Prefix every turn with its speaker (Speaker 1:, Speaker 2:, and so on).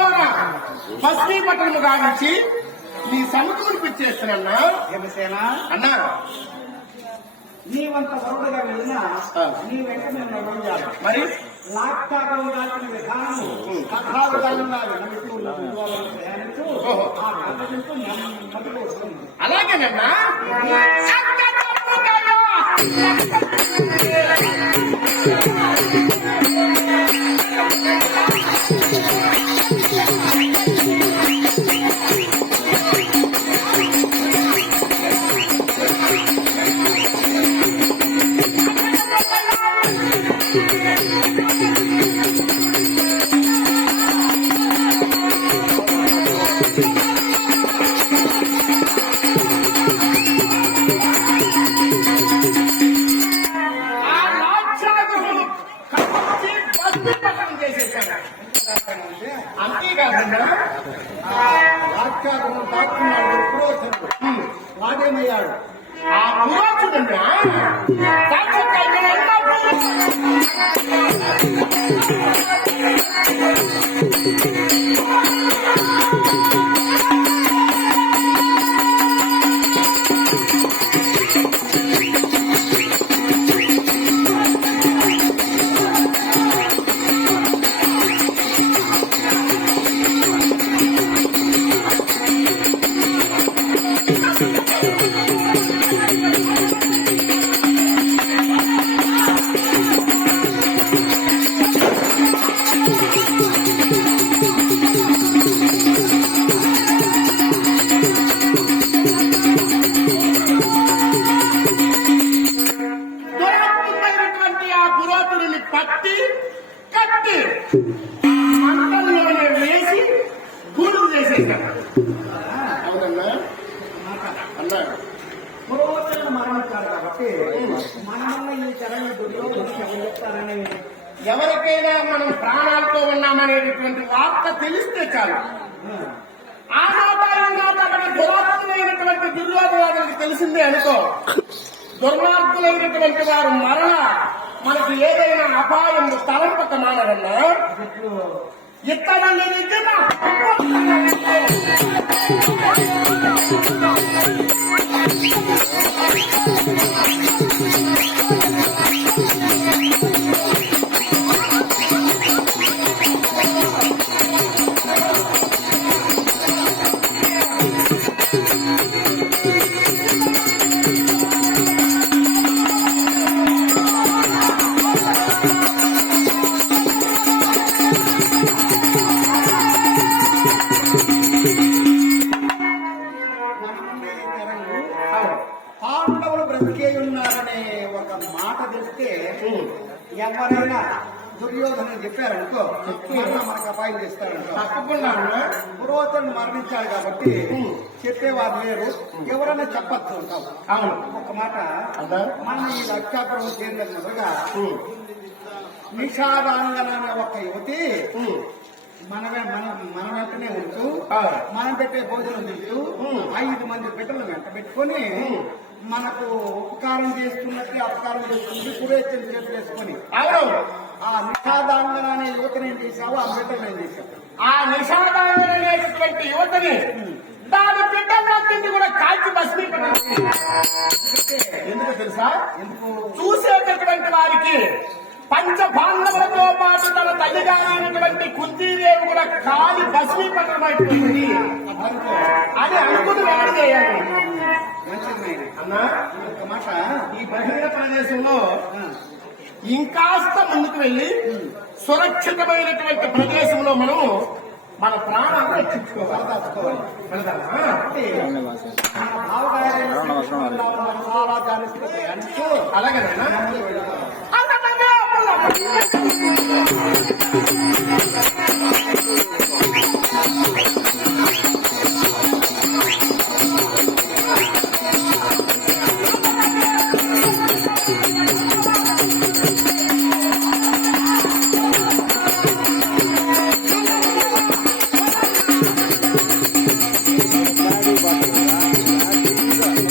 Speaker 1: క్షణంలోన భస్మీపట్నము గావించి నీ సమకూర్పిచ్చేస్తున్నా
Speaker 2: భీమసేన
Speaker 1: అన్నా.
Speaker 2: నీవంత వరుడుగా వెళ్ళినా. నీ వెంట నేను
Speaker 1: మరి?
Speaker 2: లాక్టాగం దాటిన విధానము కథావిధానంగా. ఆ నెమ్మదిగా వస్తుంది
Speaker 1: అలాగేనన్నా అంతేకాకుండా
Speaker 2: లాక్టాగం దాక్కున్నాడు ఎప్పుడో వాడేమయ్యాడు
Speaker 1: ఆ పురోచుడన్నా సాక్షాత్ వేసి గూడు చేసేసాడు అవునన్నా
Speaker 2: కాబట్టి మనమన్న ఈ
Speaker 1: ఎవరికైనా మనం ప్రాణాలతో ఉన్నామనేటటువంటి వార్త తెలిస్తే చాలు. దుర్మార్గులైనటువంటి మాట అక్కడ తెలిసిందే అనుకో. దుర్మార్గులైనటువంటి వారు మరణ మనకి ఏదైనా అపాయం తలంపక మానరన్నా
Speaker 2: ఇప్పుడు
Speaker 1: ఇత్తడి నిజమ
Speaker 2: ఎవరైనా దుర్యోధన చెప్పారనుకో మనకు అపాయం చేస్తారనుకో
Speaker 1: తప్పకుండా.
Speaker 2: పురోహితులను మరణించాడు కాబట్టి చెప్పేవారు లేరు ఎవరైనా చెప్పచ్చు
Speaker 1: అవును
Speaker 2: ఒక మాట మన ఈ లక్షాపురం కేంద్రం మొదలుగా నిషాదాంగన ఒక యువతి. మనమే మన మన వెంటనే ఉంటూ. మనం పెట్టే భోజనం తింటూ. ఐదు మంది బిడ్డలు వెంట పెట్టుకొని. మనకు ఉపకారం చేస్తున్నట్టు అపకారం చేస్తుంది పురేత్యం చేసుకొని
Speaker 1: అవును
Speaker 2: ఆ నిషాదాంగన అనే యువతని ఏం చేశావు ఆ బిడ్డలు ఏం చేశావు?
Speaker 1: ఆ నిషాదానటువంటి యువతని దాని బిడ్డలందరినీ కూడా కాల్చి భస్మీపట్టాలి ఎందుకు తెలుసా?
Speaker 2: ఎందుకు?
Speaker 1: చూసేటటువంటి వారికి పంచ పాండవులతో పాటు తన తల్లిగారైనటువంటి కుంతీదేవి కూడా కాలి భస్మీపట్టమైపోయింది
Speaker 2: అనుకో
Speaker 1: అని అనుకుని వేడి చేయాలి. అన్నా
Speaker 2: ఒక మాట
Speaker 1: ఈ బహిరంగ ప్రదేశంలో ఇంకాస్త ముందుకు వెళ్ళి సురక్షితమైనటువంటి ప్రదేశంలో మనం మన ప్రాణాన్ని రక్షించుకోవాలి
Speaker 2: దాచుకోవాలి
Speaker 1: అలాగేనా.